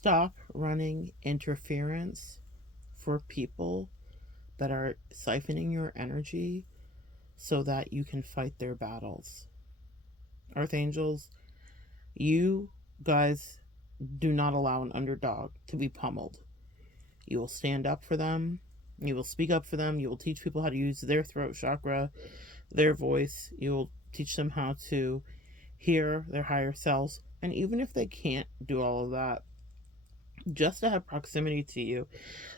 Stop running interference for people that are siphoning your energy so that you can fight their battles. Archangels, you guys do not allow an underdog to be pummeled. You will stand up for them. You will speak up for them. You will teach people how to use their throat chakra, their voice. You will teach them how to hear their higher selves. And even if they can't do all of that, just to have proximity to you,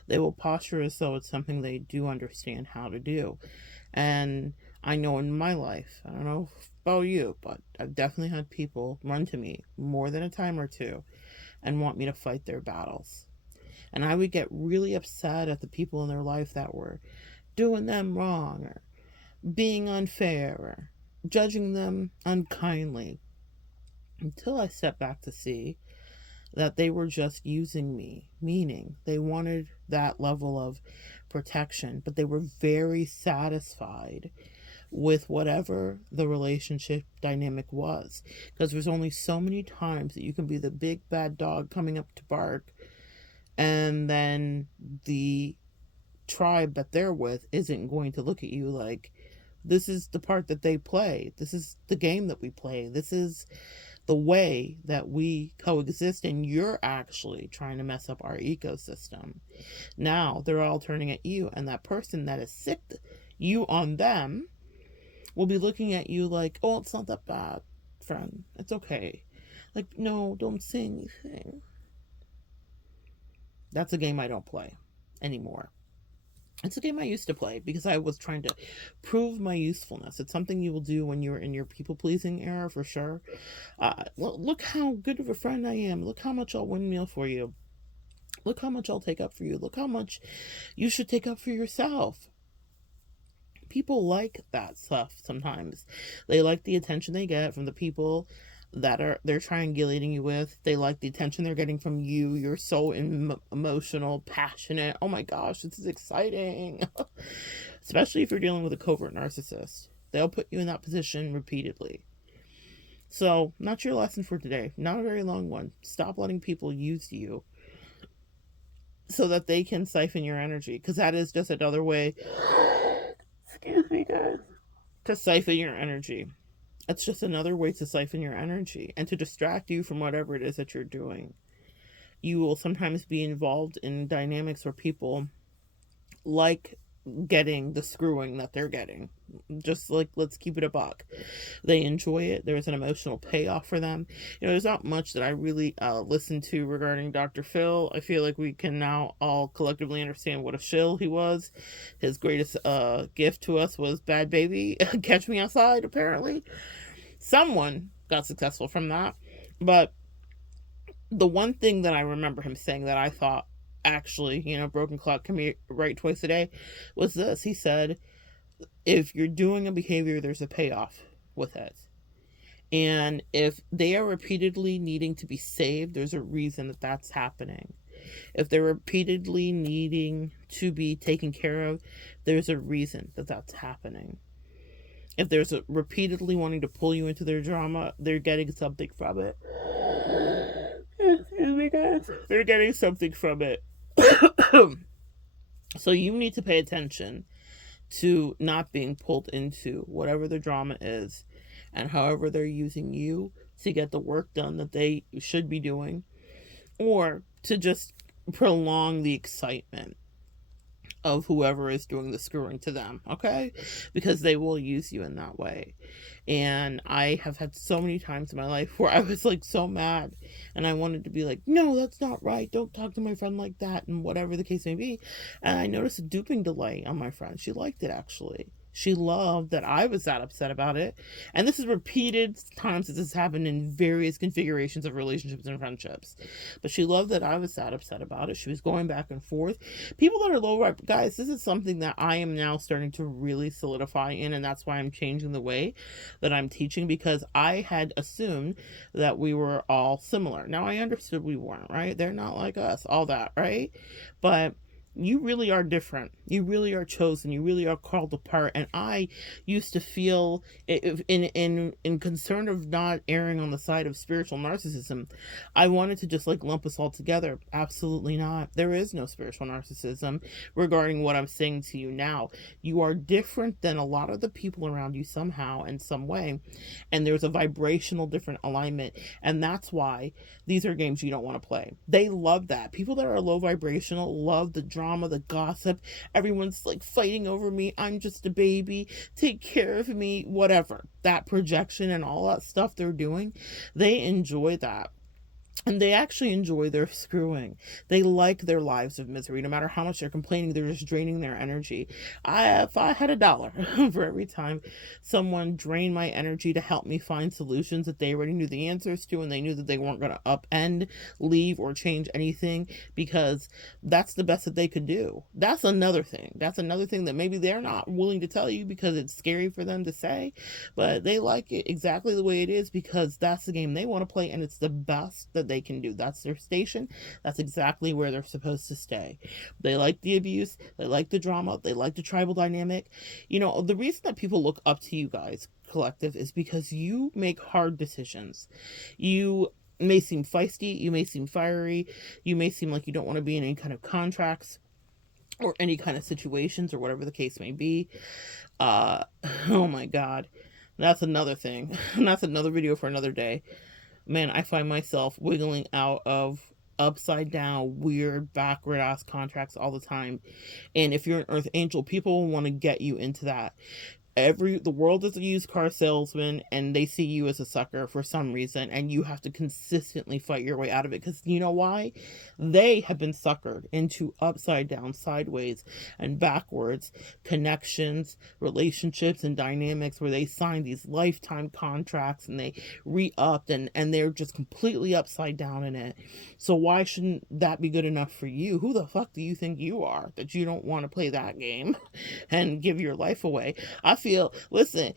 they will posture as though it's something they do understand how to do. And I know in my life, I don't know about you, but I've definitely had people run to me more than a time or two and want me to fight their battles. And I would get really upset at the people in their life that were doing them wrong or being unfair or judging them unkindly, until I stepped back to see that they were just using me, meaning they wanted that level of protection, but they were very satisfied with whatever the relationship dynamic was. Because there's only so many times that you can be the big bad dog coming up to bark, and then the tribe that they're with isn't going to look at you like, this is the part that they play. This is the game that we play. This is the way that we coexist, and you're actually trying to mess up our ecosystem. Now they're all turning at you, and that person that has sicked you on them will be looking at you like, oh, it's not that bad, friend. It's okay. Like, no, don't say anything. That's a game I don't play anymore. It's a game I used to play because I was trying to prove my usefulness. It's something you will do when you're in your people-pleasing era, for sure. Look how good of a friend I am. Look how much I'll windmill for you. Look how much I'll take up for you. Look how much you should take up for yourself. People like that stuff sometimes. They like the attention they get from the people that they're triangulating you with. They like the attention they're getting from you. You're so emotional, passionate. Oh my gosh, this is exciting. Especially if you're dealing with a covert narcissist. They'll put you in that position repeatedly. So, not your lesson for today. Not a very long one. Stop letting people use you so that they can siphon your energy. Because that is just another way, excuse me guys, to siphon your energy. It's just another way to siphon your energy and to distract you from whatever it is that you're doing. You will sometimes be involved in dynamics where people like getting the screwing that they're getting. Just like, let's keep it a buck. They enjoy it. There's an emotional payoff for them. There's not much that I really listen to regarding Dr. Phil. I feel like we can now all collectively understand what a shill he was. His greatest gift to us was Bad Baby, Catch Me Outside, apparently. Someone got successful from that. But the one thing that I remember him saying that I thought, actually, broken clock can be right twice a day, was this. He said, if you're doing a behavior, there's a payoff with it. And if they are repeatedly needing to be saved, there's a reason that that's happening. If they're repeatedly needing to be taken care of, there's a reason that that's happening. If there's repeatedly wanting to pull you into their drama, they're getting something from it. Excuse me, guys. They're getting something from it. So you need to pay attention to not being pulled into whatever the drama is, and however they're using you to get the work done that they should be doing, or to just prolong the excitement of whoever is doing the screwing to them, okay? Because they will use you in that way. And I have had so many times in my life where I was like so mad, and I wanted to be like, no, that's not right, don't talk to my friend like that, and whatever the case may be. And I noticed a duping delay on my friend. She liked it, actually. She loved that I was that upset about it. And this is repeated times that this happened in various configurations of relationships and friendships. But she loved that I was that upset about it. She was going back and forth. People that are low vibe, guys, this is something that I am now starting to really solidify in, and that's why I'm changing the way that I'm teaching, because I had assumed that we were all similar. Now I understood we weren't, right? They're not like us, all that, right? But You really are different. You really are chosen. You really are called apart. And I used to feel in concern of not erring on the side of spiritual narcissism. I wanted to just like lump us all together. Absolutely not. There is no spiritual narcissism regarding what I'm saying to you now. You are different than a lot of the people around you somehow in some way. And there's a vibrational different alignment. And that's why these are games you don't want to play. They love that. People that are low vibrational love the drama, the gossip. Everyone's like fighting over me. I'm just a baby. Take care of me, whatever. That projection and all that stuff they're doing, they enjoy that. And they actually enjoy their screwing. They like their lives of misery. No matter how much they're complaining, they're just draining their energy. If I had $1 for every time someone drained my energy to help me find solutions that they already knew the answers to, and they knew that they weren't going to upend, leave, or change anything, because that's the best that they could do. That's another thing. That's another thing that maybe they're not willing to tell you because it's scary for them to say, but they like it exactly the way it is because that's the game they want to play, and it's the best that they can do. That's their station. That's exactly where they're supposed to stay. They like the abuse. They like the drama. They like the tribal dynamic. You know, the reason that people look up to you guys, collective, is because you make hard decisions. You may seem feisty. You may seem fiery. You may seem like you don't want to be in any kind of contracts or any kind of situations or whatever the case may be. Oh my God. That's another thing. That's another video for another day. Man, I find myself wiggling out of upside down, weird, backward ass contracts all the time. And if you're an Earth Angel, people will want to get you into that. The world is a used car salesman, and they see you as a sucker for some reason, and you have to consistently fight your way out of it, because you know why? They have been suckered into upside down, sideways, and backwards connections, relationships, and dynamics where they sign these lifetime contracts and they re-upped, and they're just completely upside down in it. So why shouldn't that be good enough for you? Who the fuck do you think you are that you don't want to play that game and give your life away? I feel, listen,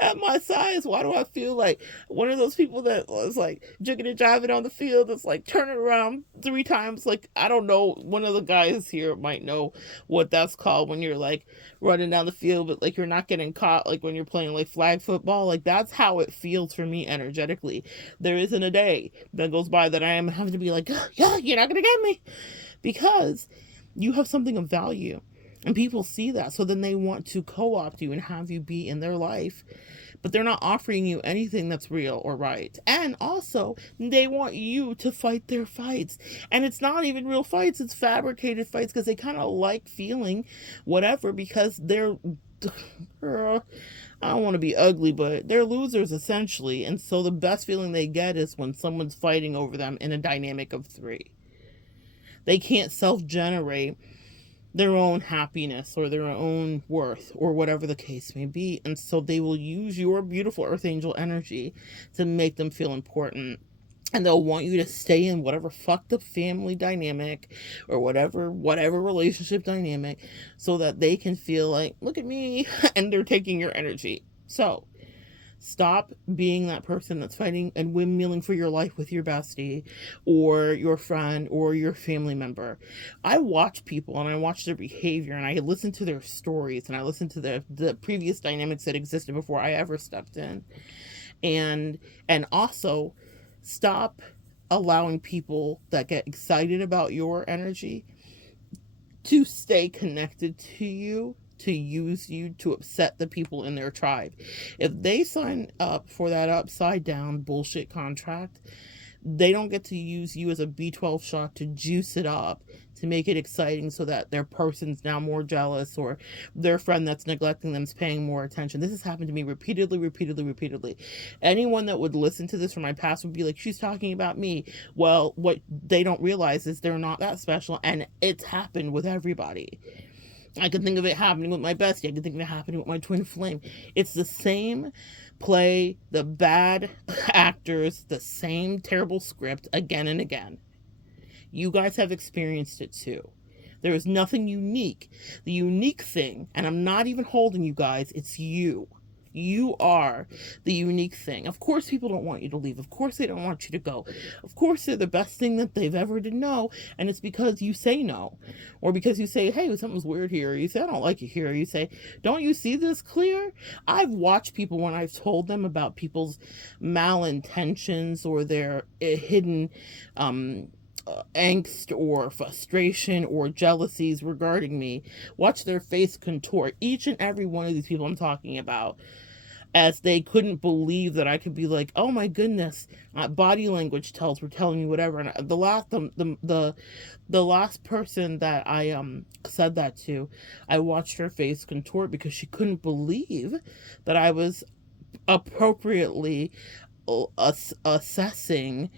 at my size, why do I feel like one of those people that was like jigging and jiving on the field that's like turning around 3 times? Like, I don't know, one of the guys here might know what that's called when you're like running down the field, but like you're not getting caught, like when you're playing like flag football. Like, that's how it feels for me energetically. There isn't a day that goes by that I am having to be like, yeah, you're not gonna get me, because you have something of value. And people see that, so then they want to co-opt you and have you be in their life. But they're not offering you anything that's real or right. And also, they want you to fight their fights. And it's not even real fights, it's fabricated fights, because they kind of like feeling whatever, because they're... I don't want to be ugly, but they're losers, essentially. And so the best feeling they get is when someone's fighting over them in a dynamic of 3. They can't self-generate their own happiness or their own worth or whatever the case may be. And so they will use your beautiful Earth Angel energy to make them feel important. And they'll want you to stay in whatever fucked up family dynamic or whatever relationship dynamic, so that they can feel like, look at me, and they're taking your energy. So stop being that person that's fighting and windmilling for your life with your bestie or your friend or your family member. I watch people and I watch their behavior and I listen to their stories and I listen to the previous dynamics that existed before I ever stepped in. And also stop allowing people that get excited about your energy to stay connected to you, to use you to upset the people in their tribe. If they sign up for that upside down bullshit contract, they don't get to use you as a B12 shot to juice it up, to make it exciting, so that their person's now more jealous, or their friend that's neglecting them is paying more attention. This has happened to me repeatedly. Anyone that would listen to this from my past would be like, she's talking about me. Well, what they don't realize is they're not that special, and it's happened with everybody. I can think of it happening with my bestie. I can think of it happening with my twin flame. It's the same play, the bad actors, the same terrible script again and again. You guys have experienced it too. There is nothing unique. The unique thing, and I'm not even holding you guys, it's you. You are the unique thing. Of course people don't want you to leave. Of course they don't want you to go. Of course they're the best thing that they've ever did know, and it's because you say no. Or because you say, hey, something's weird here. Or you say, I don't like it here. Or you say, don't you see this clear? I've watched people when I've told them about people's malintentions or their hidden angst or frustration or jealousies regarding me, watch their face contort. Each and every one of these people I'm talking about, as they couldn't believe that I could be like, oh my goodness, body language tells, we're telling you whatever. And the last person that I said that to, I watched her face contort because she couldn't believe that I was appropriately assessing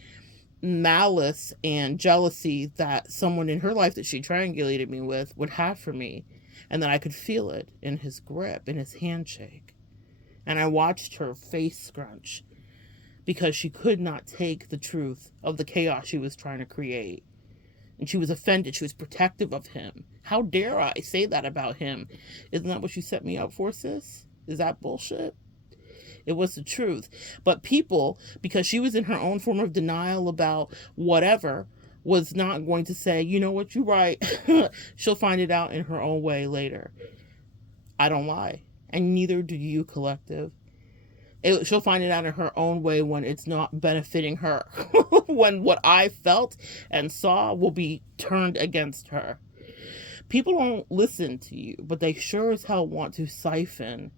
malice and jealousy that someone in her life that she triangulated me with would have for me, and that I could feel it in his grip, in his handshake. And I watched her face scrunch because she could not take the truth of the chaos she was trying to create. And she was offended. She was protective of him. How dare I say that about him? Isn't that what you set me up for, sis? Is that bullshit? It was the truth. But people, because she was in her own form of denial about whatever, was not going to say, you know what, you're right. She'll find it out in her own way later. I don't lie. And neither do you, collective. She'll find it out in her own way when it's not benefiting her. When what I felt and saw will be turned against her. People don't listen to you, but they sure as hell want to siphon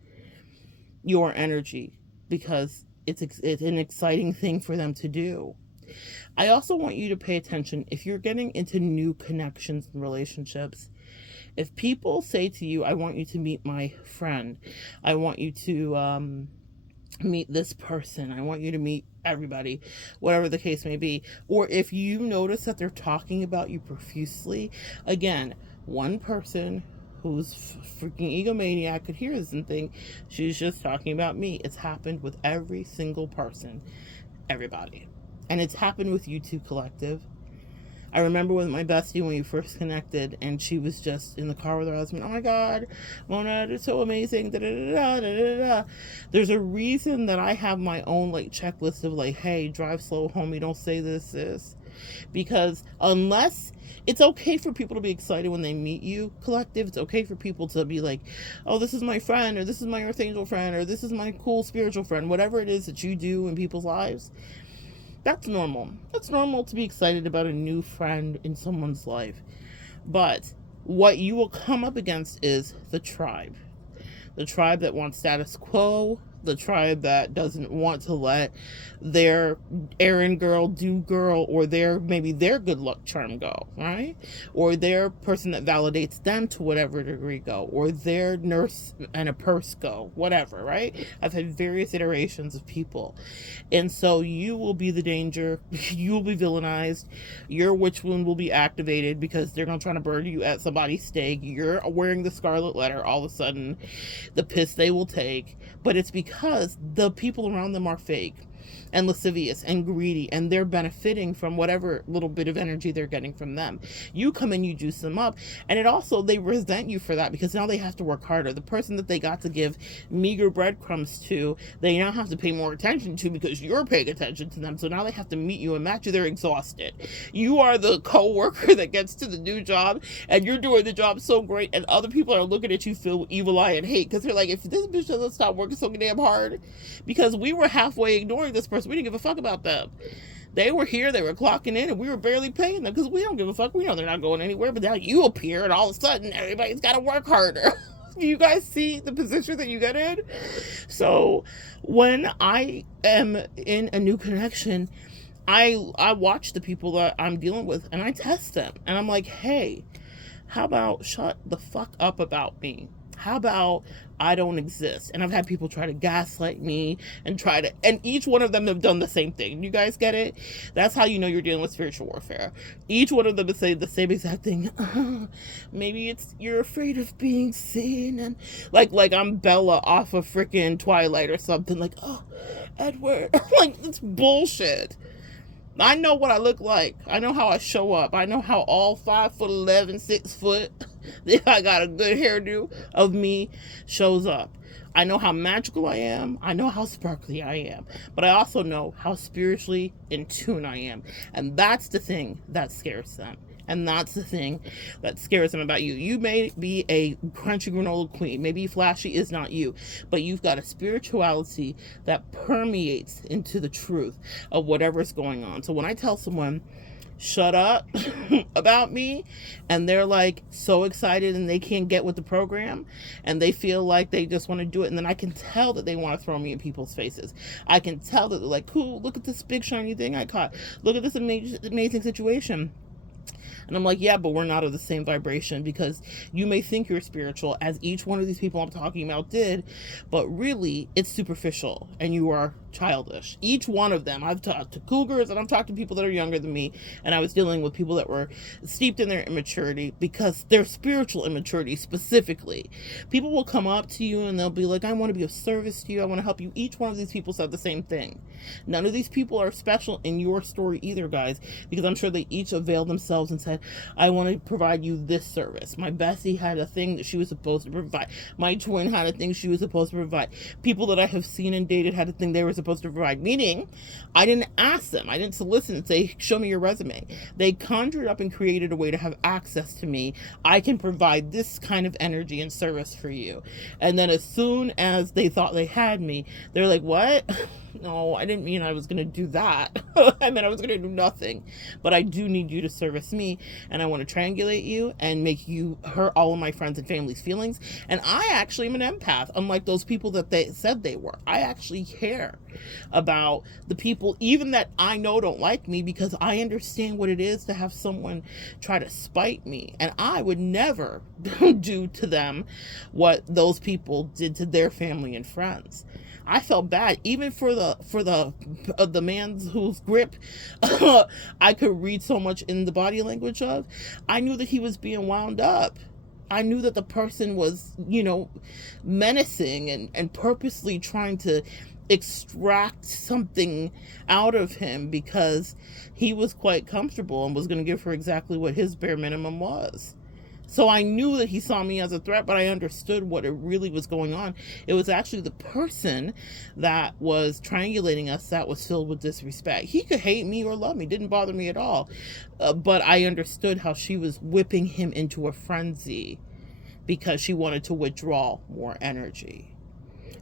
your energy because it's an exciting thing for them to do. I also want you to pay attention if you're getting into new connections and relationships. If people say to you, I want you to meet my friend, I want you to meet this person, I want you to meet everybody, whatever the case may be, or if you notice that they're talking about you profusely, again, one person who's freaking egomaniac could hear this and think she's just talking about me. It's happened with every single person, everybody. And it's happened with you too, collective. I remember with my bestie when we first connected, and she was just in the car with her husband. Oh my God, Monette, it's so amazing. Da, da, da, da, da, da. There's a reason that I have my own like checklist of like, hey, drive slow, homie, don't say this. Because unless it's okay for people to be excited when they meet you, collective, it's okay for people to be like, oh, this is my friend, or this is my earth angel friend, or this is my cool spiritual friend, whatever it is that you do in people's lives. That's normal. That's normal to be excited about a new friend in someone's life. But what you will come up against is the tribe. The tribe that wants status quo. The tribe that doesn't want to let their errand girl, do girl, or maybe their good luck charm go, right? Or their person that validates them to whatever degree go, or their nurse and a purse go, whatever, right? I've had various iterations of people. And so you will be the danger, you will be villainized, your witch wound will be activated because they're going to try to burn you at somebody's stake. You're wearing the scarlet letter, all of a sudden, the piss they will take, but it's because the people around them are fake and lascivious and greedy, and they're benefiting from whatever little bit of energy they're getting from them. You come in, you juice them up, and it also, they resent you for that because now they have to work harder. The person that they got to give meager breadcrumbs to, they now have to pay more attention to because you're paying attention to them, so now they have to meet you and match you. They're exhausted. You are the co-worker that gets to the new job, and you're doing the job so great, and other people are looking at you feel evil eye and hate because they're like, if this bitch doesn't stop working so damn hard, because we were halfway ignoring this person, we didn't give a fuck about them. They were here, they were clocking in, and we were barely paying them because we don't give a fuck. We know they're not going anywhere, but now you appear, and all of a sudden, everybody's got to work harder. You guys see the position that you get in? So when I am in a new connection, I watch the people that I'm dealing with, and I test them. And I'm like, hey, how about shut the fuck up about me? How about I don't exist? And I've had people try to gaslight me and and each one of them have done the same thing. You guys get it? That's how you know you're dealing with spiritual warfare. Each one of them is saying the same exact thing. Maybe it's you're afraid of being seen, and like I'm Bella off of freaking Twilight or something. Like, oh, Edward. Like, it's bullshit. I know what I look like. I know how I show up. I know how all 5'11", 6 foot, if I got a good hairdo of me, shows up. I know how magical I am. I know how sparkly I am. But I also know how spiritually in tune I am. And that's the thing that scares them. And that's the thing that scares them about you. You may be a crunchy granola queen. Maybe flashy is not you. But you've got a spirituality that permeates into the truth of whatever's going on. So when I tell someone, shut up about me, and they're like so excited and they can't get with the program and they feel like they just want to do it, and then I can tell that they want to throw me in people's faces. I can tell that they're like, cool, look at this big shiny thing I caught, look at this amazing situation. And I'm like, yeah, but we're not of the same vibration, because you may think you're spiritual, as each one of these people I'm talking about did, but really it's superficial and you are childish. Each one of them. I've talked to cougars and I've talked to people that are younger than me, and I was dealing with people that were steeped in their immaturity, because their spiritual immaturity specifically. People will come up to you and they'll be like, I want to be of service to you, I want to help you. Each one of these people said the same thing. None of these people are special in your story either, guys, because I'm sure they each availed themselves and said, I want to provide you this service. My bestie had a thing that she was supposed to provide. My twin had a thing she was supposed to provide. People that I have seen and dated had a thing they were supposed to provide. Meaning, I didn't ask them. I didn't solicit and say, show me your resume. They conjured up and created a way to have access to me. I can provide this kind of energy and service for you. And then as soon as they thought they had me, they're like, what? No, I didn't mean I was going to do that. I meant I was going to do nothing. But I do need you to service me, and I want to triangulate you and make you hurt all of my friends and family's feelings. And I actually am an empath, unlike those people that they said they were. I actually care about the people, even that I know don't like me, because I understand what it is to have someone try to spite me. And I would never do to them what those people did to their family and friends. I felt bad, even for the man's whose grip I could read so much in the body language of. I knew that he was being wound up. I knew that the person was, menacing and purposely trying to extract something out of him, because he was quite comfortable and was going to give her exactly what his bare minimum was. So I knew that he saw me as a threat, but I understood what it really was going on. It was actually the person that was triangulating us that was filled with disrespect. He could hate me or love me. Didn't bother me at all. But I understood how she was whipping him into a frenzy because she wanted to withdraw more energy.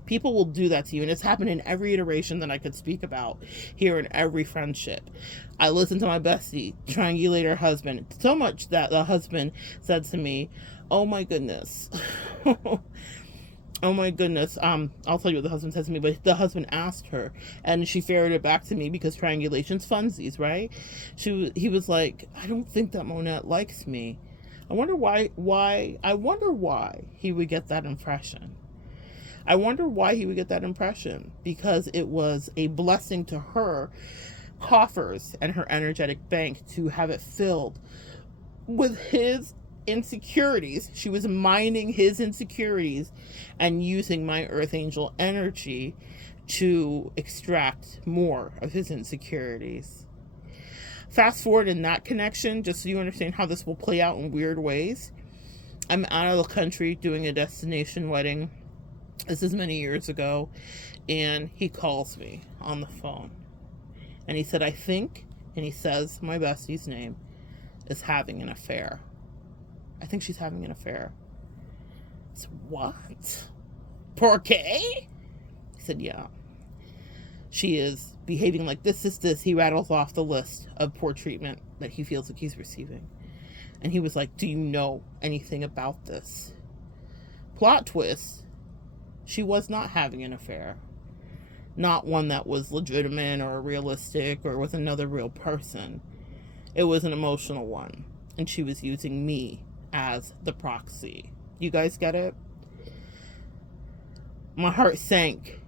People will do that to you, and it's happened in every iteration that I could speak about here, in every friendship. I listened to my bestie triangulate her husband so much that the husband said to me, oh my goodness. Oh my goodness. I'll tell you what the husband said to me, but the husband asked her, and she ferreted it back to me, because triangulation's funsies, right? He was like, I don't think that Monette likes me. I wonder why he would get that impression. I wonder why he would get that impression, because it was a blessing to her coffers and her energetic bank to have it filled with his insecurities. She was mining his insecurities and using my earth angel energy to extract more of his insecurities. Fast forward in that connection, just so you understand how this will play out in weird ways. I'm out of the country doing a destination wedding. This is many years ago, and he calls me on the phone, and he said, I think, and he says my bestie's name, is having an affair. I think she's having an affair. I said, what? Por qué? He said, yeah. She is behaving like this. He rattles off the list of poor treatment that he feels like he's receiving. And he was like, do you know anything about this? Plot twist. She was not having an affair. Not one that was legitimate or realistic or with another real person. It was an emotional one. And she was using me as the proxy. You guys get it? My heart sank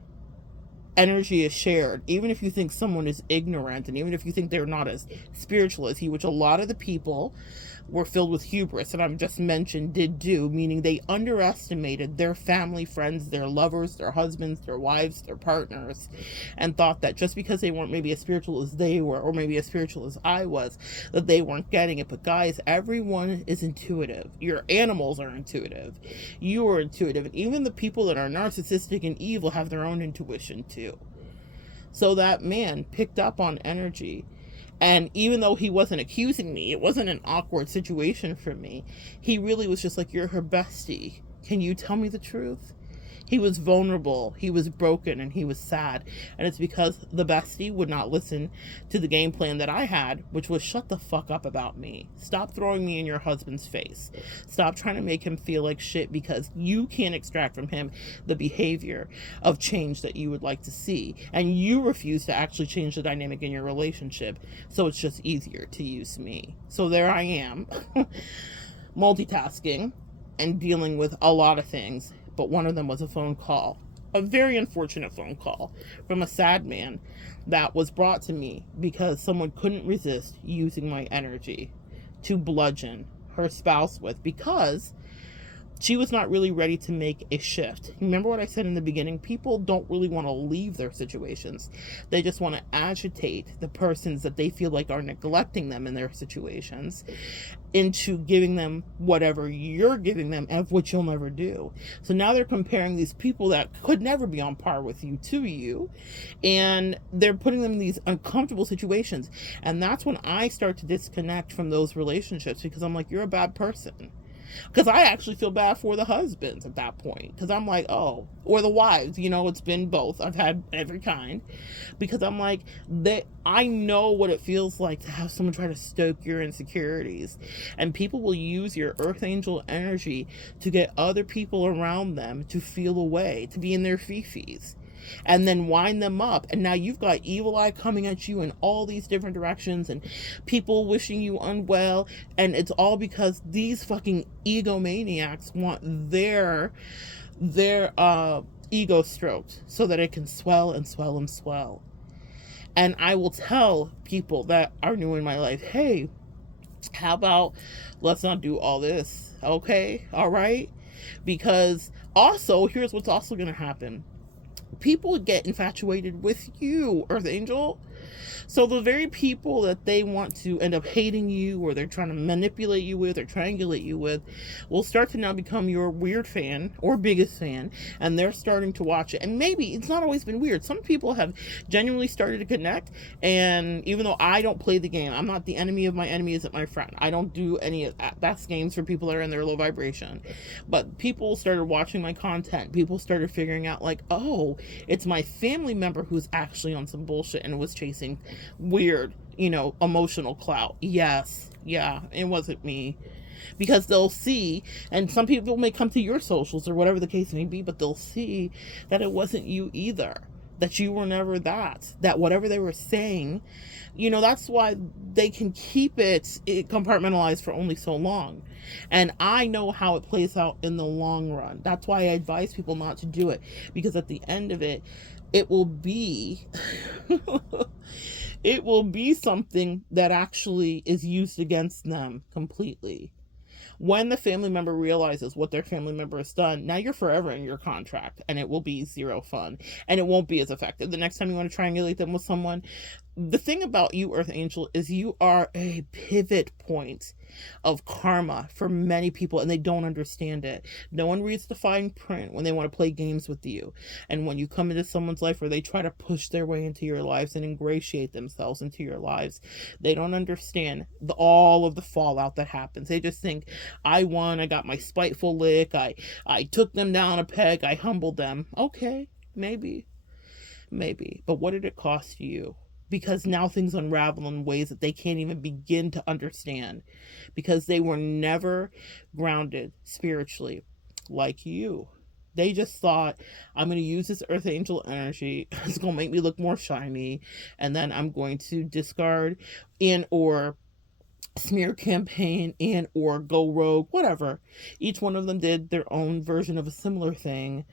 energy is shared, even if you think someone is ignorant, and even if you think they're not as spiritual as you, which a lot of the people were filled with hubris that I've just mentioned did do, meaning they underestimated their family, friends, their lovers, their husbands, their wives, their partners, and thought that just because they weren't maybe as spiritual as they were, or maybe as spiritual as I was, that they weren't getting it. But guys, everyone is intuitive. Your animals are intuitive. You are intuitive. And even the people that are narcissistic and evil have their own intuition too. So that man picked up on energy. And even though he wasn't accusing me, it wasn't an awkward situation for me. He really was just like, you're her bestie. Can you tell me the truth? He was vulnerable, he was broken, and he was sad. And it's because the bestie would not listen to the game plan that I had, which was shut the fuck up about me. Stop throwing me in your husband's face. Stop trying to make him feel like shit because you can't extract from him the behavior of change that you would like to see. And you refuse to actually change the dynamic in your relationship. So it's just easier to use me. So there I am, multitasking and dealing with a lot of things. But one of them was a phone call, a very unfortunate phone call from a sad man that was brought to me because someone couldn't resist using my energy to bludgeon her spouse with, because she was not really ready to make a shift. Remember what I said in the beginning? People don't really want to leave their situations. They just want to agitate the persons that they feel like are neglecting them in their situations into giving them whatever you're giving them, and of which you'll never do. So now they're comparing these people that could never be on par with you to you, and they're putting them in these uncomfortable situations. And that's when I start to disconnect from those relationships, because I'm like, you're a bad person. Because I actually feel bad for the husbands at that point. Because I'm like, oh, or the wives, it's been both. I've had every kind. Because I'm like, I know what it feels like to have someone try to stoke your insecurities. And people will use your earth angel energy to get other people around them to feel away, to be in their fifis, and then wind them up. And now you've got evil eye coming at you in all these different directions, and people wishing you unwell. And it's all because these fucking egomaniacs want their ego stroked so that it can swell and swell and swell. And I will tell people that are new in my life, hey, how about let's not do all this, okay? All right? Because also, here's what's also going to happen. People get infatuated with you, Earth Angel. So the very people that they want to end up hating you, or they're trying to manipulate you with, or triangulate you with, will start to now become your weird fan or biggest fan, and they're starting to watch it. And maybe it's not always been weird. Some people have genuinely started to connect, and even though I don't play the game, I'm not the enemy of my enemy isn't my friend. I don't do any of that. That's games for people that are in their low vibration. But people started watching my content. People started figuring out like, oh, it's my family member who's actually on some bullshit and was chasing weird, emotional clout. Yes, yeah, it wasn't me. Because they'll see, and some people may come to your socials or whatever the case may be, but they'll see that it wasn't you either, that you were never that whatever they were saying, that's why they can keep it compartmentalized for only so long. And I know how it plays out in the long run. That's why I advise people not to do it, because at the end of it, it will be it will be something that actually is used against them completely. When the family member realizes what their family member has done, now you're forever in your contract, and it will be zero fun, and it won't be as effective. The next time you want to triangulate them with someone, the thing about you, Earth Angel, is you are a pivot point of karma for many people, and they don't understand it. No one reads the fine print when they want to play games with you. And when you come into someone's life where they try to push their way into your lives and ingratiate themselves into your lives, they don't understand all of the fallout that happens. They just think, I won, I got my spiteful lick, I took them down a peg, I humbled them. Okay, maybe. But what did it cost you? Because now things unravel in ways that they can't even begin to understand, because they were never grounded spiritually like you. They just thought, I'm going to use this Earth Angel energy, it's going to make me look more shiny, and then I'm going to discard or smear campaign or go rogue, whatever. Each one of them did their own version of a similar thing.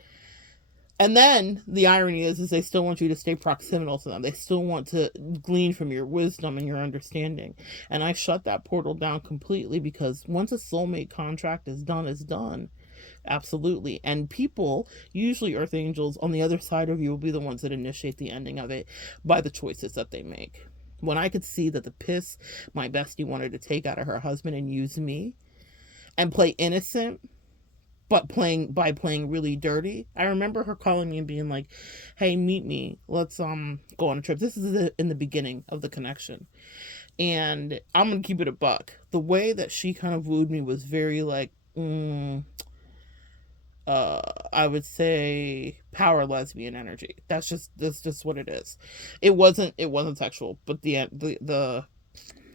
And then the irony is they still want you to stay proximal to them. They still want to glean from your wisdom and your understanding. And I shut that portal down completely, because once a soulmate contract is done, it's done. Absolutely. And people, usually earth angels on the other side of you, will be the ones that initiate the ending of it by the choices that they make. When I could see that the piss my bestie wanted to take out of her husband and use me and play innocent, but playing really dirty. I remember her calling me and being like, hey, meet me, let's go on a trip. This is in the beginning of the connection. And I'm gonna keep it a buck. The way that she kind of wooed me was very like, I would say power lesbian energy. That's just what it is. It wasn't sexual, but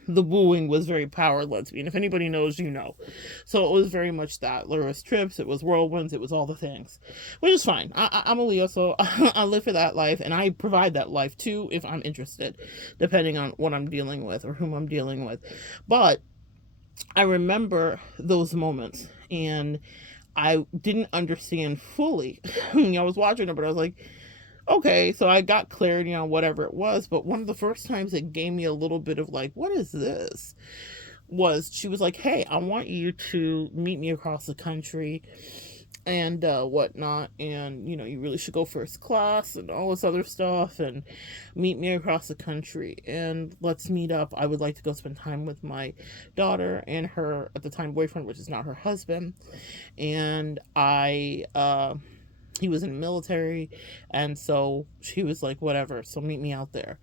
the wooing was very power lesbian. If anybody knows, you know. So it was very much that. There was trips, it was whirlwinds, it was all the things, which is fine. I'm a Leo, so I live for that life, and I provide that life too if I'm interested, depending on what I'm dealing with or whom I'm dealing with. But I remember those moments, and I didn't understand fully. I was watching it, but I was like, okay, so I got clarity on whatever it was. But one of the first times it gave me a little bit of like, what is this? Was she was like, hey, I want you to meet me across the country and whatnot, and you really should go first class and all this other stuff, and meet me across the country, and let's meet up. I would like to go spend time with my daughter and her at the time boyfriend, which is not her husband. And he was in the military, and so she was like, whatever, so meet me out there.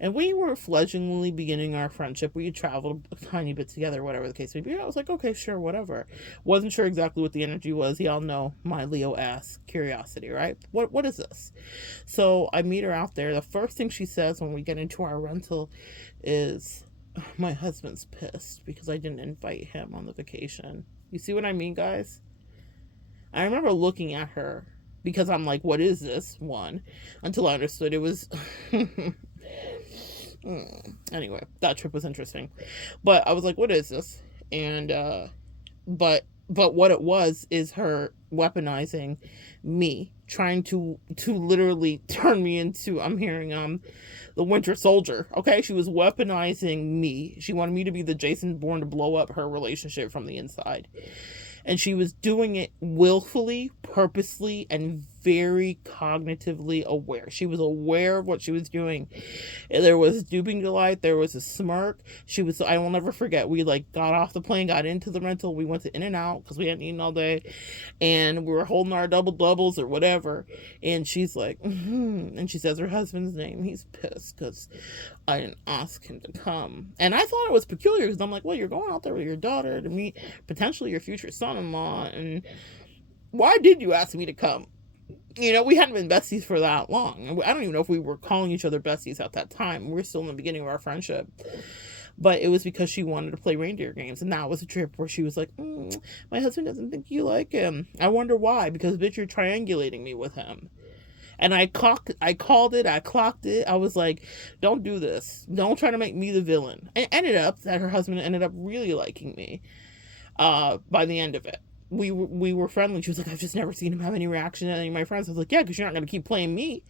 And we were fledglingly beginning our friendship. We had traveled a tiny bit together, whatever the case may be. I was like, okay, sure, whatever. Wasn't sure exactly what the energy was. Y'all know my Leo ass curiosity, right? What is this? So I meet her out there. The first thing she says when we get into our rental is, my husband's pissed because I didn't invite him on the vacation. You see what I mean, guys? I remember looking at her, because I'm like, what is this? One, until I understood it was anyway, that trip was interesting. But I was like, what is this? And but what it was is her weaponizing me, trying to literally turn me into, I'm hearing the Winter Soldier. Okay, she was weaponizing me. She wanted me to be the Jason Bourne to blow up her relationship from the inside. And she was doing it willfully, purposely, and very cognitively aware. She was aware of what she was doing. There was duping delight. There was a smirk. I will never forget. We got off the plane, got into the rental. We went to In-N-Out because we hadn't eaten all day. And we were holding our double doubles or whatever. And she's like, and she says her husband's name. He's pissed because I didn't ask him to come. And I thought it was peculiar because I'm like, well, you're going out there with your daughter to meet potentially your future son-in-law. And why did you ask me to come? We hadn't been besties for that long. I don't even know if we were calling each other besties at that time. We were still in the beginning of our friendship. But it was because she wanted to play reindeer games. And that was a trip where she was like, my husband doesn't think you like him. I wonder why. Because, bitch, you're triangulating me with him. And I called it, I clocked it. I was like, don't do this. Don't try to make me the villain. And it ended up that her husband ended up really liking me by the end of it. We were friendly. She was like, I've just never seen him have any reaction to any of my friends. I was like, yeah, because you're not going to keep playing me,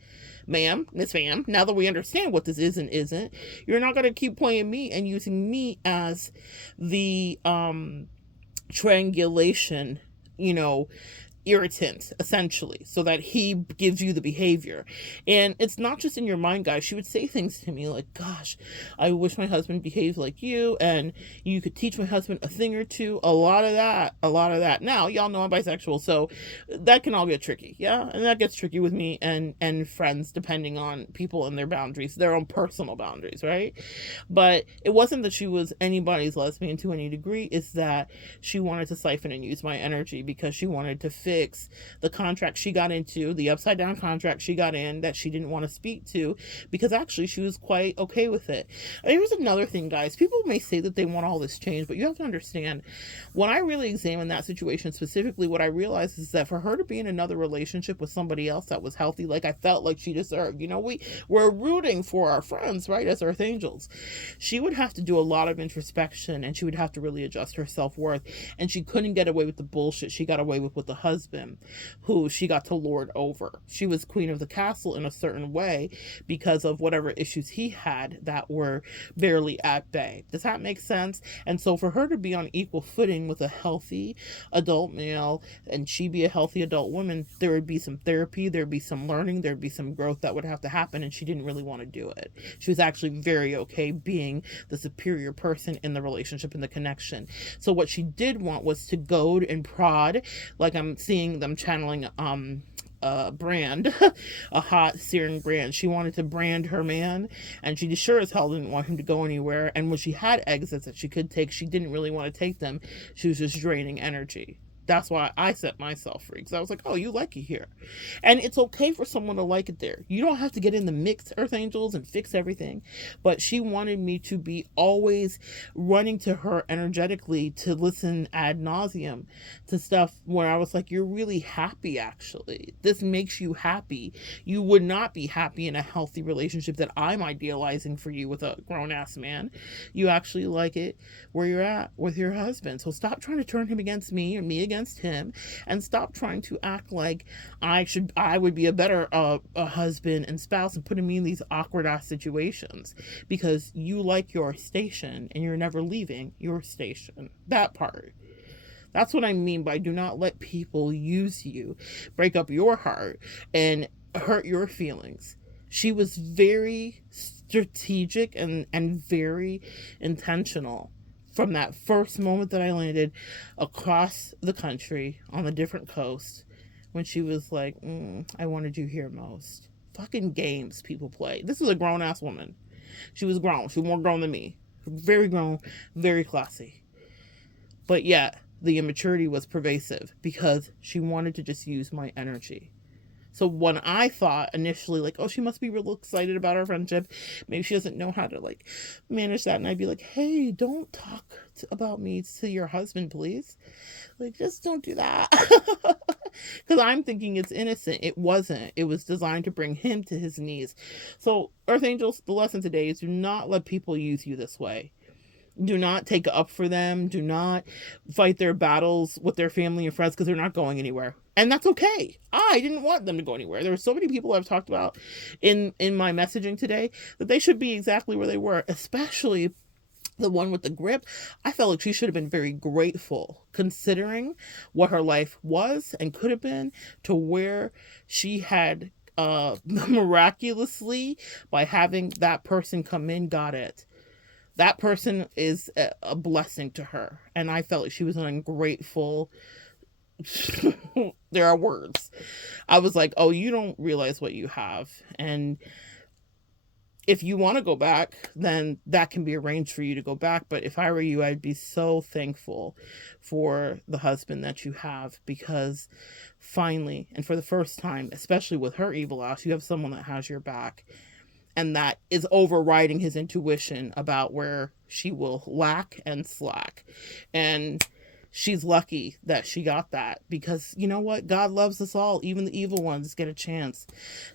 Miss Ma'am. Now that we understand what this is and isn't, you're not going to keep playing me and using me as the triangulation, irritant, essentially, so that he gives you the behavior. And it's not just in your mind, guys. She would say things to me like, gosh, I wish my husband behaved like you, and you could teach my husband a thing or two. A lot of that. Now, y'all know I'm bisexual, so that can all get tricky, yeah? And that gets tricky with me and friends, depending on people and their boundaries, their own personal boundaries, right? But it wasn't that she was anybody's lesbian to any degree. It's that she wanted to siphon and use my energy because she wanted to fit the contract she got into, the upside down contract she got in that she didn't want to speak to, because actually she was quite okay with it. And here's another thing, guys. People may say that they want all this change, but you have to understand, when I really examine that situation specifically, what I realized is that for her to be in another relationship with somebody else that was healthy, like I felt like she deserved, we're rooting for our friends, right, as Earth Angels, she would have to do a lot of introspection, and she would have to really adjust her self-worth, and she couldn't get away with the bullshit she got away with the husband. husband who she got to lord over. She was queen of the castle in a certain way because of whatever issues he had that were barely at bay. Does that make sense? And so for her to be on equal footing with a healthy adult male and she be a healthy adult woman, there would be some therapy, there'd be some learning, there'd be some growth that would have to happen, and she didn't really want to do it. She was actually very okay being the superior person in the relationship and the connection. So what she did want was to goad and prod, like I'm seeing them channeling brand, a hot searing brand. She wanted to brand her man, and she sure as hell didn't want him to go anywhere. And when she had exits that she could take, she didn't really want to take them. She was just draining energy. That's why I set myself free, because I was like, oh, you like it here. And it's okay for someone to like it there. You don't have to get in the mix, Earth Angels, and fix everything. But she wanted me to be always running to her energetically to listen ad nauseum to stuff where I was like, you're really happy, actually. This makes you happy. You would not be happy in a healthy relationship that I'm idealizing for you with a grown-ass man. You actually like it where you're at with your husband. So stop trying to turn him against me and me against him, and stop trying to act like I would be a better a husband and spouse and putting me in these awkward ass situations because you like your station and you're never leaving your station. That part. That's what I mean by do not let people use you, break up your heart, and hurt your feelings. She was very strategic and very intentional. From that first moment that I landed across the country on the different coast, when she was like, I wanted you here most. Fucking games people play. This is a grown-ass woman. She was grown. She was more grown than me. Very grown, very classy. But yet, the immaturity was pervasive because she wanted to just use my energy. So when I thought initially, like, oh, she must be real excited about our friendship. Maybe she doesn't know how to, like, manage that. And I'd be like, hey, don't talk about me to your husband, please. Like, just don't do that. Because I'm thinking it's innocent. It wasn't. It was designed to bring him to his knees. So, Earth Angels, the lesson today is do not let people use you this way. Do not take up for them. Do not fight their battles with their family and friends because they're not going anywhere. And that's okay. I didn't want them to go anywhere. There were so many people I've talked about in my messaging today that they should be exactly where they were, especially the one with the grip. I felt like she should have been very grateful considering what her life was and could have been to where she had miraculously, by having that person come in, got it. That person is a blessing to her. And I felt like she was an ungrateful. There are words. I was like, oh, you don't realize what you have. And if you want to go back, then that can be arranged for you to go back. But if I were you, I'd be so thankful for the husband that you have, because finally, and for the first time, especially with her evil ass, you have someone that has your back. And that is overriding his intuition about where she will lack and slack. And she's lucky that she got that, because you know what? God loves us all. Even the evil ones get a chance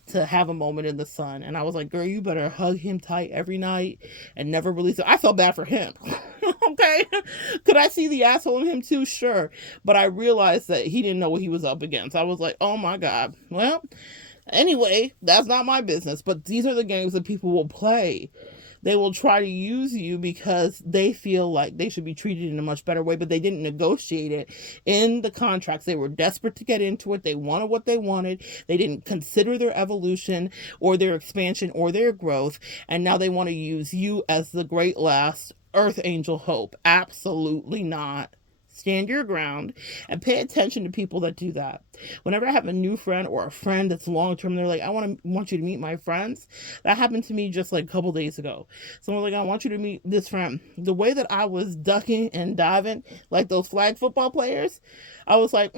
to have a moment in the sun. And I was like, girl, you better hug him tight every night and never release it. I felt bad for him. Okay. Could I see the asshole in him too? Sure. But I realized that he didn't know what he was up against. I was like, oh my God. Well, anyway, that's not my business, but these are the games that people will play. They will try to use you because they feel like they should be treated in a much better way, but they didn't negotiate it in the contracts. They were desperate to get into it. They wanted what they wanted. They didn't consider their evolution or their expansion or their growth, and now they want to use you as the great last Earth Angel hope. Absolutely not. Stand your ground and pay attention to people that do that. Whenever I have a new friend or a friend that's long-term, they're like, I want you to meet my friends. That happened to me just like a couple days ago. Someone was like, I want you to meet this friend. The way that I was ducking and diving like those flag football players, I was like,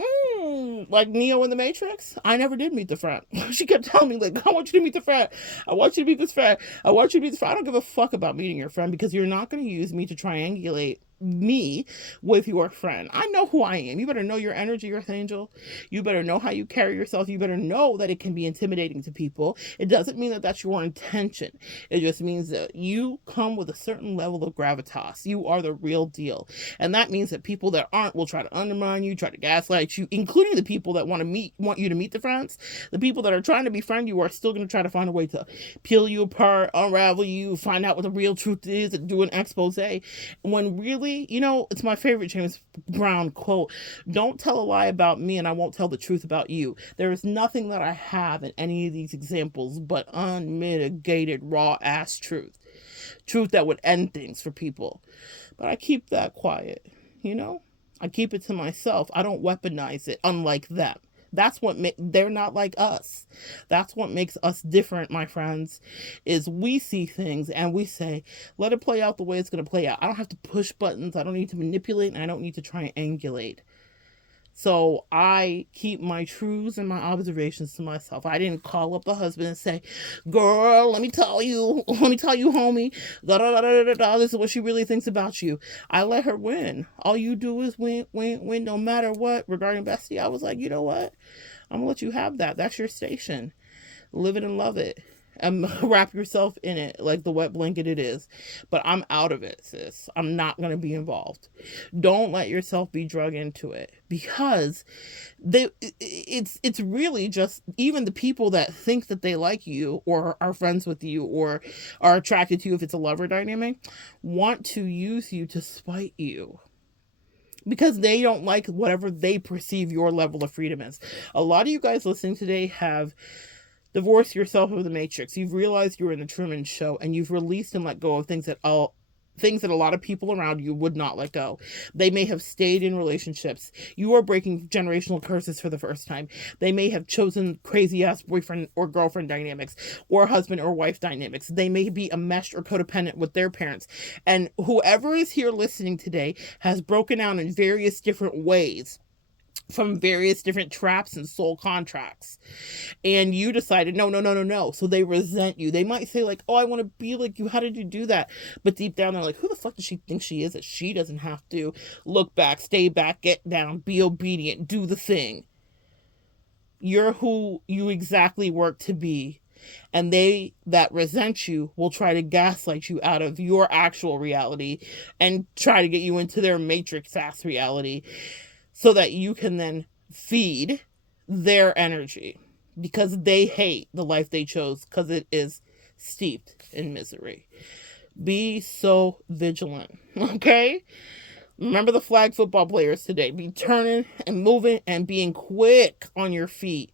like Neo in the Matrix. I never did meet the friend. She kept telling me, like, I want you to meet the friend. I want you to meet this friend. I want you to meet this friend. I don't give a fuck about meeting your friend, because you're not going to use me to triangulate me with your friend. I know who I am. You better know your energy, Earth Angel. You better know how you carry yourself. You better know that it can be intimidating to people. It doesn't mean that that's your intention. It just means that you come with a certain level of gravitas. You are the real deal. And that means that people that aren't will try to undermine you, try to gaslight you, including the people that want you to meet the friends. The people that are trying to befriend you are still going to try to find a way to peel you apart, unravel you, find out what the real truth is, and do an expose. When really, it's my favorite James Brown quote: don't tell a lie about me and I won't tell the truth about you. There is nothing that I have in any of these examples but unmitigated, raw ass truth. Truth that would end things for people. But I keep that quiet, I keep it to myself. I don't weaponize it, unlike them. That's what they're not like us. That's what makes us different, my friends, is we see things and we say, let it play out the way it's going to play out. I don't have to push buttons. I don't need to manipulate, and I don't need to triangulate. So I keep my truths and my observations to myself. I didn't call up the husband and say, girl, let me tell you, homie, this is what she really thinks about you. I let her win. All you do is win, no matter what. Regarding Bestie, I was like, you know what? I'm gonna let you have that. That's your station. Live it and love it. Wrap yourself in it like the wet blanket it is. But I'm out of it, sis. I'm not going to be involved. Don't let yourself be drug into it, because it's really just, even the people that think that they like you or are friends with you or are attracted to you, if it's a lover dynamic, want to use you to spite you, because they don't like whatever they perceive your level of freedom is. A lot of you guys listening today have divorced yourself of the Matrix. You've realized you're in the Truman Show, and you've released and let go of things that a lot of people around you would not let go. They may have stayed in relationships. You are breaking generational curses for the first time. They may have chosen crazy ass boyfriend or girlfriend dynamics, or husband or wife dynamics. They may be enmeshed or codependent with their parents. And whoever is here listening today has broken out in various different ways from various different traps and soul contracts, and you decided no, so they resent you. They might say like, oh, I want to be like you, how did you do that? But deep down they're like, who the fuck does she think she is that she doesn't have to look back, stay back, get down, be obedient, do the thing? You're who you exactly work to be, and they that resent you will try to gaslight you out of your actual reality and try to get you into their matrix ass reality, so that you can then feed their energy, because they hate the life they chose, because it is steeped in misery. Be so vigilant, okay? Remember the flag football players today. Be turning and moving and being quick on your feet,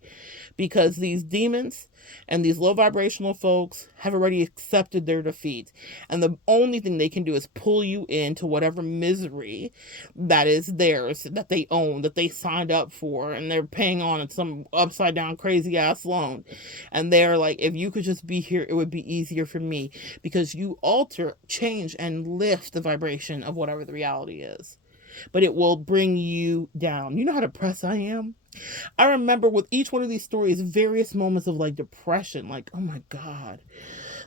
because these demons and these low vibrational folks have already accepted their defeat. And the only thing they can do is pull you into whatever misery that is theirs, that they own, that they signed up for, and they're paying on some upside down crazy ass loan. And they're like, if you could just be here, it would be easier for me, because you alter, change, and lift the vibration of whatever the reality is. But it will bring you down. You know how depressed I am? I remember with each one of these stories, various moments of like depression, like, oh my God.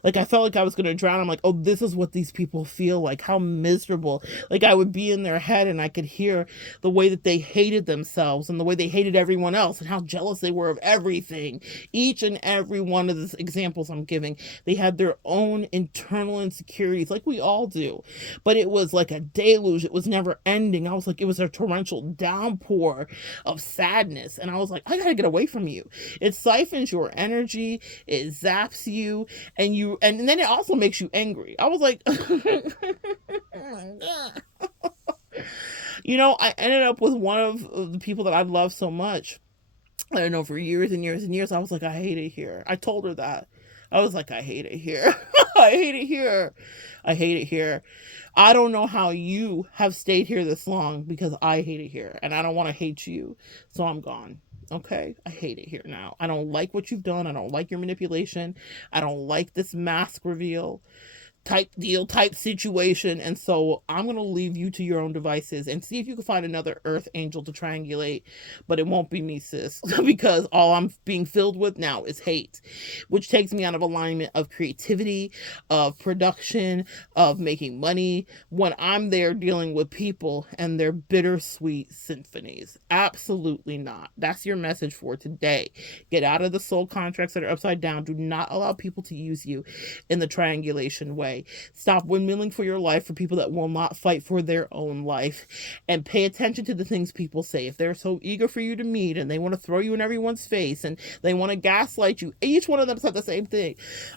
Like, I felt like I was going to drown. I'm like, oh, this is what these people feel like. How miserable. Like, I would be in their head and I could hear the way that they hated themselves and the way they hated everyone else and how jealous they were of everything. Each and every one of the examples I'm giving, they had their own internal insecurities, like we all do. But it was like a deluge. It was never ending. I was like, it was a torrential downpour of sadness. And I was like, I got to get away from you. It siphons your energy. It zaps you. And then it also makes you angry. I was like, oh my God. I ended up with one of the people that I've loved so much. I don't know, for years and years and years. I was like, I hate it here. I told her that. I was like, I hate it here. I hate it here. I hate it here. I don't know how you have stayed here this long, because I hate it here. And I don't want to hate you. So I'm gone. Okay, I hate it here now. I don't like what you've done. I don't like your manipulation. I don't like this mask reveal. type deal, type situation. And so I'm going to leave you to your own devices and see if you can find another earth angel to triangulate. But it won't be me, sis, because all I'm being filled with now is hate, which takes me out of alignment of creativity, of production, of making money, when I'm there dealing with people and their bittersweet symphonies. Absolutely not. That's your message for today. Get out of the soul contracts that are upside down. Do not allow people to use you in the triangulation way. Stop windmilling for your life for people that will not fight for their own life, and pay attention to the things people say. If they're so eager for you to meet and they want to throw you in everyone's face and they want to gaslight you, each one of them said the same thing.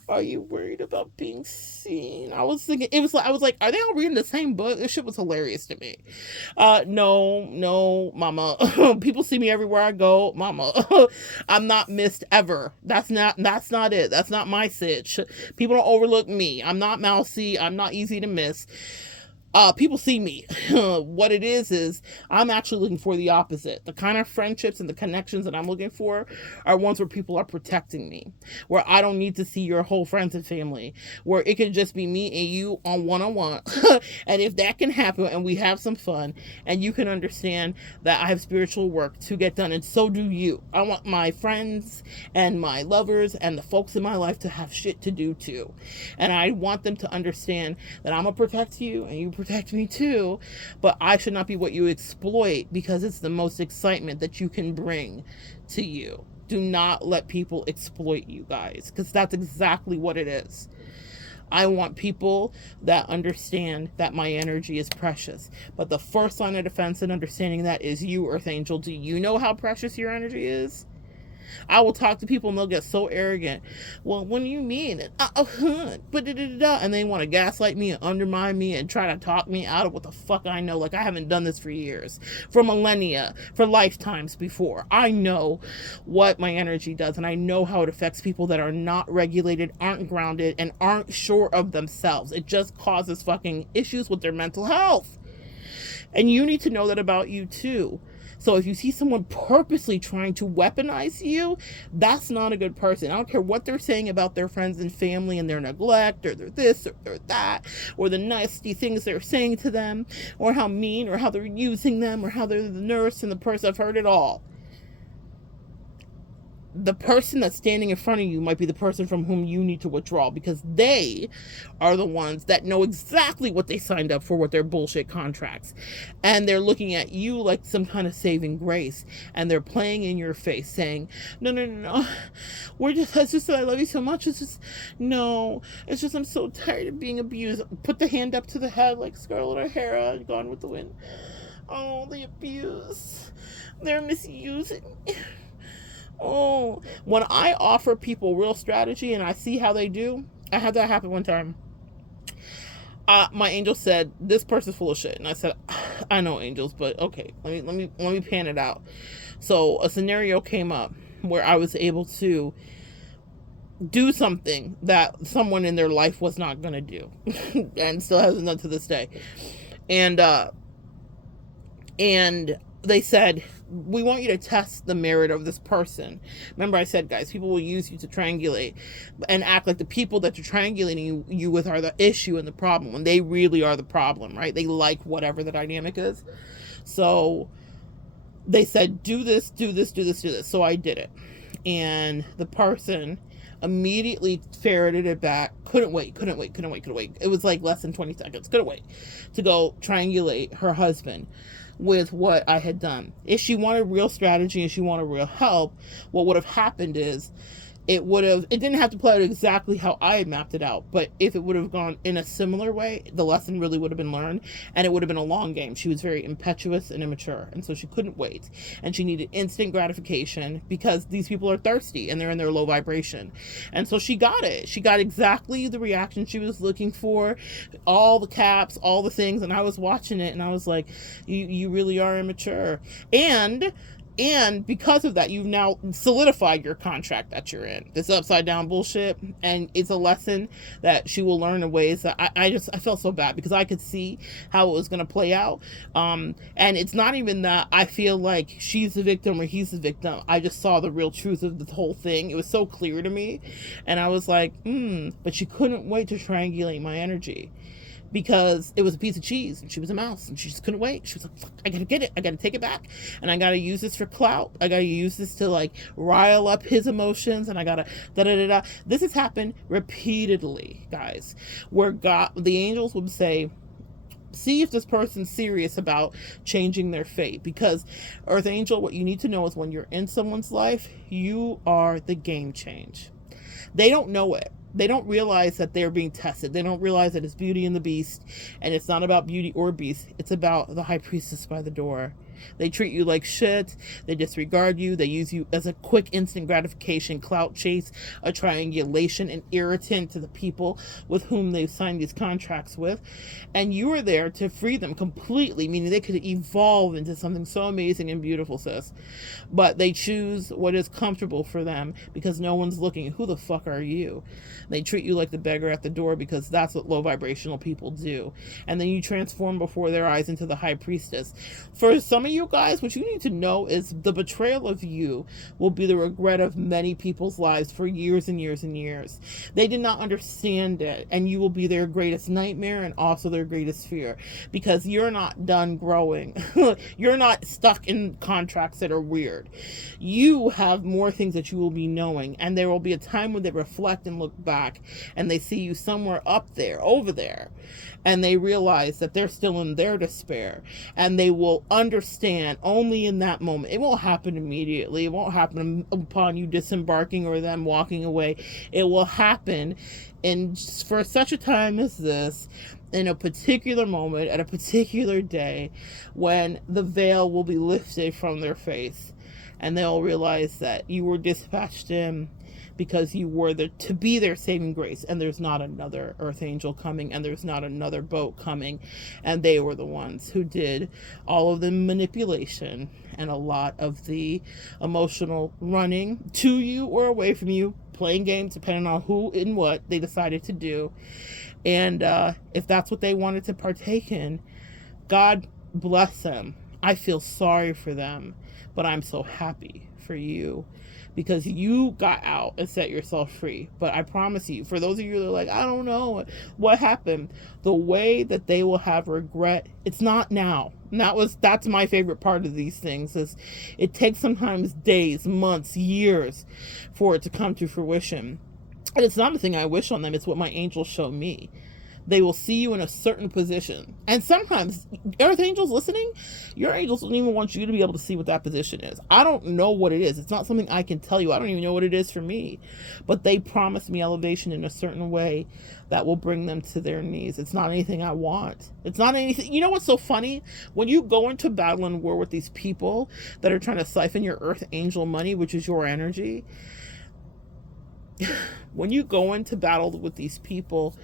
Are you worried about being seen? I was thinking, I was like, are they all reading the same book? This shit was hilarious to me. No, mama. People see me everywhere I go, mama. I'm not missed ever. That's not it. That's not my sitch. People don't overlook me. I'm not mousy. I'm not easy to miss. People see me. What it is I'm actually looking for the opposite. The kind of friendships and the connections that I'm looking for are ones where people are protecting me, where I don't need to see your whole friends and family, where it can just be me and you on one-on-one. And if that can happen and we have some fun and you can understand that I have spiritual work to get done, and so do you. I want my friends and my lovers and the folks in my life to have shit to do too. And I want them to understand that I'm gonna protect you and you protect me too, but I should not be what you exploit, because it's the most excitement that you can bring to you. Do not let people exploit you, guys, because that's exactly what it is. I want people that understand that my energy is precious. But the first line of defense and understanding that is you, Earth Angel. Do you know how precious your energy is? I will talk to people and they'll get so arrogant. Well, what do you mean? And they want to gaslight me and undermine me and try to talk me out of what the fuck I know. Like, I haven't done this for years, for millennia, for lifetimes before. I know what my energy does, and I know how it affects people that are not regulated, aren't grounded, and aren't sure of themselves. It just causes fucking issues with their mental health. And you need to know that about you too. So if you see someone purposely trying to weaponize you, that's not a good person. I don't care what they're saying about their friends and family and their neglect, or their this, or their that, or the nasty things they're saying to them, or how mean, or how they're using them, or how they're the nurse and the person. I've heard it all. The person that's standing in front of you might be the person from whom you need to withdraw, because they are the ones that know exactly what they signed up for with their bullshit contracts. And they're looking at you like some kind of saving grace. And they're playing in your face saying, no. It's just that I love you so much. It's just I'm so tired of being abused. Put the hand up to the head like Scarlett O'Hara, Gone with the Wind. Oh, the abuse. They're misusing me. Oh, when I offer people real strategy and I see how they do, I had that happen one time. My angel said, this person's full of shit. And I said, I know, angels, but okay, let me pan it out. So a scenario came up where I was able to do something that someone in their life was not going to do and still hasn't done to this day. And they said, we want you to test the merit of this person. Remember I said, guys, people will use you to triangulate and act like the people that you're triangulating you with are the issue and the problem, when they really are the problem, right? They like whatever the dynamic is. So they said, do this. So I did it. And the person immediately ferreted it back. Couldn't wait. It was like less than 20 seconds. Couldn't wait to go triangulate her husband with what I had done. If she wanted real strategy and she wanted real help, what would have happened is it didn't have to play out exactly how I had mapped it out, but if it would have gone in a similar way, the lesson really would have been learned, and it would have been a long game. She was very impetuous and immature, and so she couldn't wait, and she needed instant gratification because these people are thirsty and they're in their low vibration. And so she got it. She got exactly the reaction she was looking for, all the caps, all the things, and I was watching it and I was like, you really are immature. And And because of that, you've now solidified your contract that you're in. This upside down bullshit. And it's a lesson that she will learn in ways that I felt so bad because I could see how it was going to play out. And it's not even that I feel like she's the victim or he's the victim. I just saw the real truth of the whole thing. It was so clear to me. And I was like, but she couldn't wait to triangulate my energy. Because it was a piece of cheese and she was a mouse and she just couldn't wait. She was like, fuck, I gotta get it. I gotta take it back. And I gotta use this for clout. I gotta use this to like rile up his emotions. And I gotta da-da-da-da. This has happened repeatedly, guys, where the angels would say, see if this person's serious about changing their fate. Because Earth Angel, what you need to know is when you're in someone's life, you are the game change. They don't know it. They don't realize that they're being tested. They don't realize that it's Beauty and the Beast, and it's not about Beauty or Beast. It's about the High Priestess by the door. They treat you like shit. They disregard you. They use you as a quick instant gratification, clout chase, a triangulation, an irritant to the people with whom they've signed these contracts with. And you are there to free them completely, meaning they could evolve into something so amazing and beautiful, sis. But they choose what is comfortable for them because no one's looking. Who the fuck are you? They treat you like the beggar at the door because that's what low vibrational people do. And then you transform before their eyes into the High Priestess. For some of you guys, what you need to know is the betrayal of you will be the regret of many people's lives for years and years and years. They did not understand it, and you will be their greatest nightmare and also their greatest fear because you're not done growing. You're not stuck in contracts that are weird. You have more things that you will be knowing, and there will be a time when they reflect and look back and they see you somewhere up there, over there, and they realize that they're still in their despair, and they will understand only in that moment. It won't happen immediately. It won't happen upon you disembarking or them walking away. It will happen for such a time as this, in a particular moment, at a particular day, when the veil will be lifted from their face, and they'll realize that you were dispatched in because you were there to be their saving grace, and there's not another Earth Angel coming, and there's not another boat coming, and they were the ones who did all of the manipulation and a lot of the emotional running to you or away from you, playing games depending on who and what they decided to do. And if that's what they wanted to partake in, God bless them. I feel sorry for them, but I'm so happy for you because you got out and set yourself free. But I promise you, for those of you that are like, I don't know what happened, the way that they will have regret, it's not now. And that's my favorite part of these things, is it takes sometimes days, months, years for it to come to fruition. And it's not a thing I wish on them, it's what my angels show me. They will see you in a certain position. And sometimes, Earth Angels listening, your angels don't even want you to be able to see what that position is. I don't know what it is. It's not something I can tell you. I don't even know what it is for me. But they promise me elevation in a certain way that will bring them to their knees. It's not anything I want. It's not anything. You know what's so funny? When you go into battle and war with these people that are trying to siphon your Earth Angel money, which is your energy, when you go into battle with these people,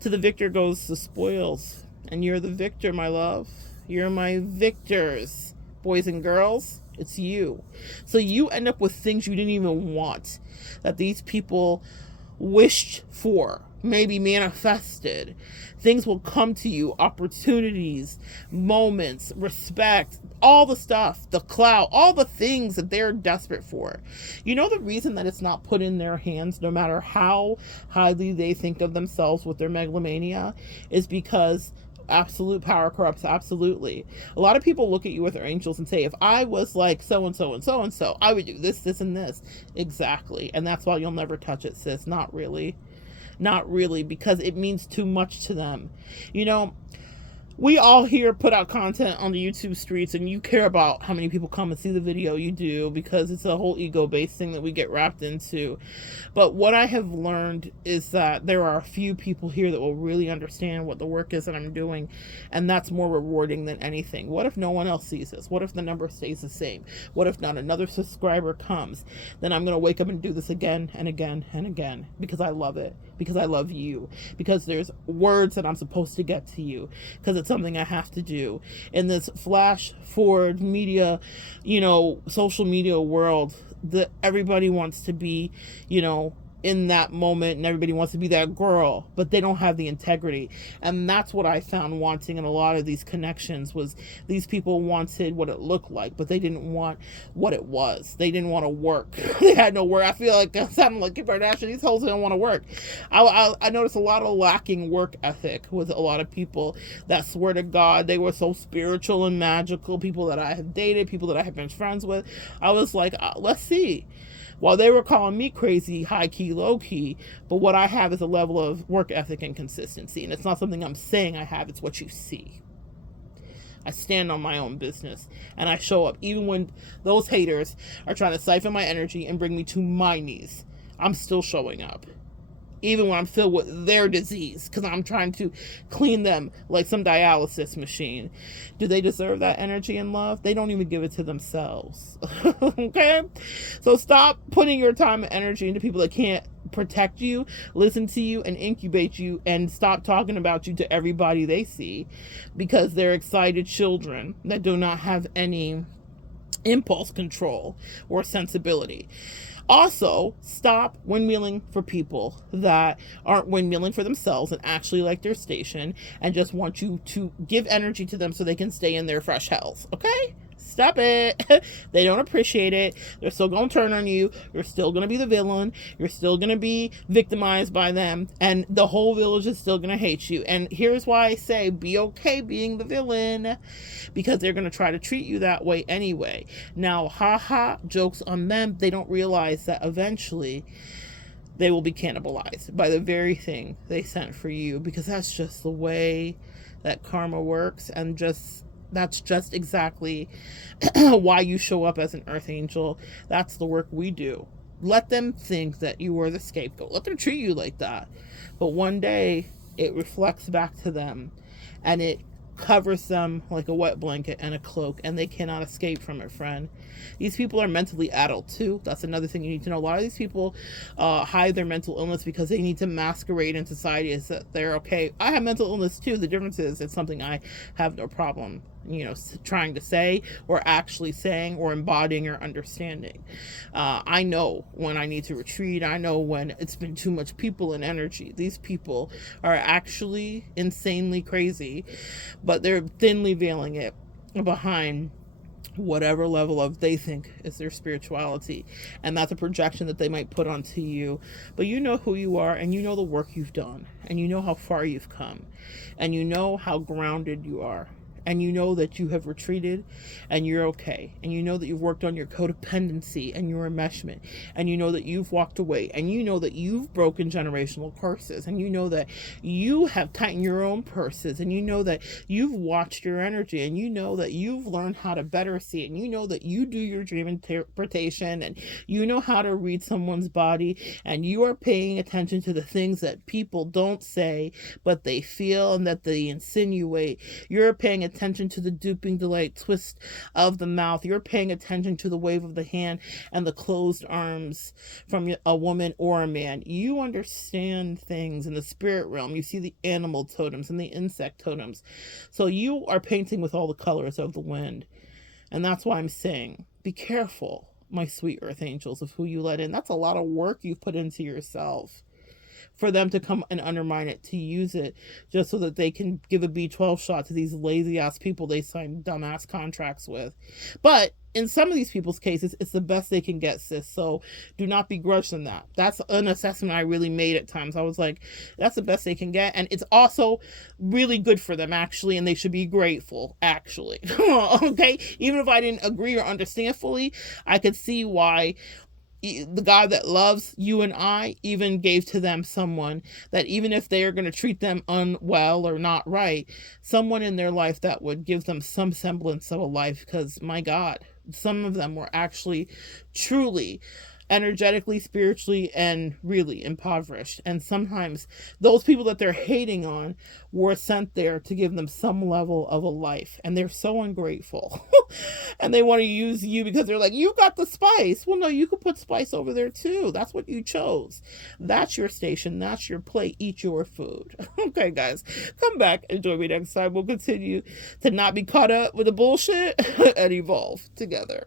to the victor goes the spoils. And you're the victor, my love. You're my victors. Boys and girls, it's you. So you end up with things you didn't even want, that these people wished for, maybe manifested. Things will come to you, opportunities, moments, respect, all the stuff, the clout, all the things that they're desperate for. You know the reason that it's not put in their hands, no matter how highly they think of themselves with their megalomania, is because absolute power corrupts absolutely. A lot of people look at you with their angels and say, if I was like so-and-so and so-and-so, I would do this, this, and this. Exactly. And that's why you'll never touch it, sis. Not really. Not really, because it means too much to them. You know, we all here put out content on the YouTube streets, and you care about how many people come and see the video. You do, because it's a whole ego-based thing that we get wrapped into. But what I have learned is that there are a few people here that will really understand what the work is that I'm doing, and that's more rewarding than anything. What if no one else sees this? What if the number stays the same? What if not another subscriber comes? Then I'm going to wake up and do this again and again and again, because I love it, because I love you, because there's words that I'm supposed to get to you, because it's something I have to do in this flash forward media, social media world that everybody wants to be, in that moment, and everybody wants to be that girl, but they don't have the integrity. And that's what I found wanting in a lot of these connections, was these people wanted what it looked like, but they didn't want what it was. They didn't want to work. They had no work. I feel like I sound like Kim Kardashian. These hoes don't want to work. I noticed a lot of lacking work ethic with a lot of people that swear to God they were so spiritual and magical. People that I have dated, people that I have been friends with, I was like, let's see. While they were calling me crazy, high key, low key, but what I have is a level of work ethic and consistency. And it's not something I'm saying I have, it's what you see. I stand on my own business and I show up. Even when those haters are trying to siphon my energy and bring me to my knees, I'm still showing up. Even when I'm filled with their disease, because I'm trying to clean them like some dialysis machine. Do they deserve that energy and love? They don't even give it to themselves. Okay? So stop putting your time and energy into people that can't protect you, listen to you, and incubate you, and stop talking about you to everybody they see, because they're excited children that do not have any impulse control or sensibility. Also, stop windmilling for people that aren't windmilling for themselves and actually like their station and just want you to give energy to them so they can stay in their fresh hells. Okay? Stop it. They don't appreciate it. They're still going to turn on you. You're still going to be the villain. You're still going to be victimized by them. And the whole village is still going to hate you. And here's why I say be okay being the villain, because they're going to try to treat you that way anyway. Now, haha, jokes on them. They don't realize that eventually they will be cannibalized by the very thing they sent for you, because that's just the way that karma works. And that's just exactly why you show up as an earth angel. That's the work we do. Let them think that you are the scapegoat. Let them treat you like that. But one day it reflects back to them and it covers them like a wet blanket and a cloak, and they cannot escape from it, friend. These people are mentally adult too. That's another thing you need to know. A lot of these people hide their mental illness because they need to masquerade in society as that they're okay. I have mental illness too. The difference is it's something I have no problem trying to say or actually saying or embodying or understanding. I know when I need to retreat. I know when it's been too much people and energy. These people are actually insanely crazy, but they're thinly veiling it behind whatever level of they think is their spirituality, and that's a projection that they might put onto you. But you know who you are, and you know the work you've done, and you know how far you've come, and you know how grounded you are, and you know that you have retreated and you're okay, and you know that you've worked on your codependency and your enmeshment, and you know that you've walked away, and you know that you've broken generational curses, and you know that you have tightened your own purses, and you know that you've watched your energy, and you know that you've learned how to better see it, and you know that you do your dream interpretation, and you know how to read someone's body, and you are paying attention to the things that people don't say but they feel and that they insinuate. You're paying attention to the duping, delight, twist of the mouth. You're paying attention to the wave of the hand and the closed arms from a woman or a man. You understand things in the spirit realm. You see the animal totems and the insect totems. So you are painting with all the colors of the wind. And that's why I'm saying, be careful, my sweet earth angels, of who you let in. That's a lot of work you've put into yourself for them to come and undermine it, to use it just so that they can give a B12 shot to these lazy ass people they sign dumbass contracts with. But in some of these people's cases, it's the best they can get, sis. So do not begrudge them that. That's an assessment I really made at times. I was like, that's the best they can get. And it's also really good for them, actually. And they should be grateful, actually. Okay? Even if I didn't agree or understand fully, I could see why the God that loves you and I even gave to them someone that, even if they are going to treat them unwell or not right, someone in their life that would give them some semblance of a life. Because my God, some of them were actually truly energetically, spiritually, and really impoverished. And sometimes those people that they're hating on were sent there to give them some level of a life, and they're so ungrateful. And they want to use you because they're like, you got the spice. Well, no, you could put spice over there too. That's what you chose. That's your station. That's your plate. Eat your food. Okay, guys, come back and join me next time. We'll continue to not be caught up with the bullshit and evolve together.